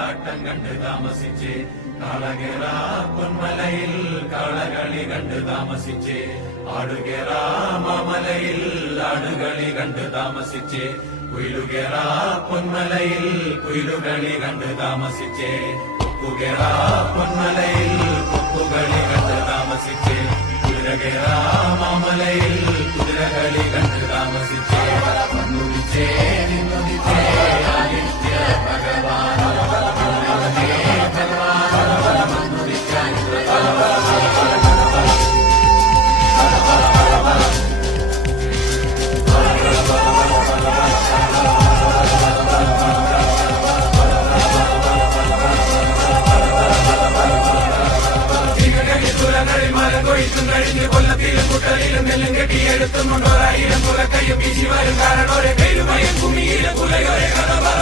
ആട്ടം കണ്ട് താമസിച്ച് കാളകേറ പൊന്മലയിൽ കാളകളി കണ്ട് താമസിച്ച് ആടുകേറ മാമലയിൽ ആടുകളി കണ്ട് താമസിച്ച് കുയിലുകേറ പൊന്മലയിൽ കുയിലുകളി കണ്ട് താമസിച്ച് കൊക്കുകേറ പൊന്മലയിൽ കൊക്കുകളി കണ്ട് താമസിച്ച് കുതിരകേറ മാമലയിൽ കുതിരകളി കണ്ട് താമസിച്ച് വന്നുദിച്ചേ നിന്നുദിച്ചേ ആദിത്യ ഭഗവാൻ കഴിഞ്ഞ് കൊല്ലത്തിലും കുട്ടലിലും നെല്ലും കെട്ടിയെടുത്തും കൊണ്ടോരായിരം കുലക്കയ്യും വീശി വരും കാരണോരെ പേരുമയും കുമിയിലും കുലയോരെ കഥ പറ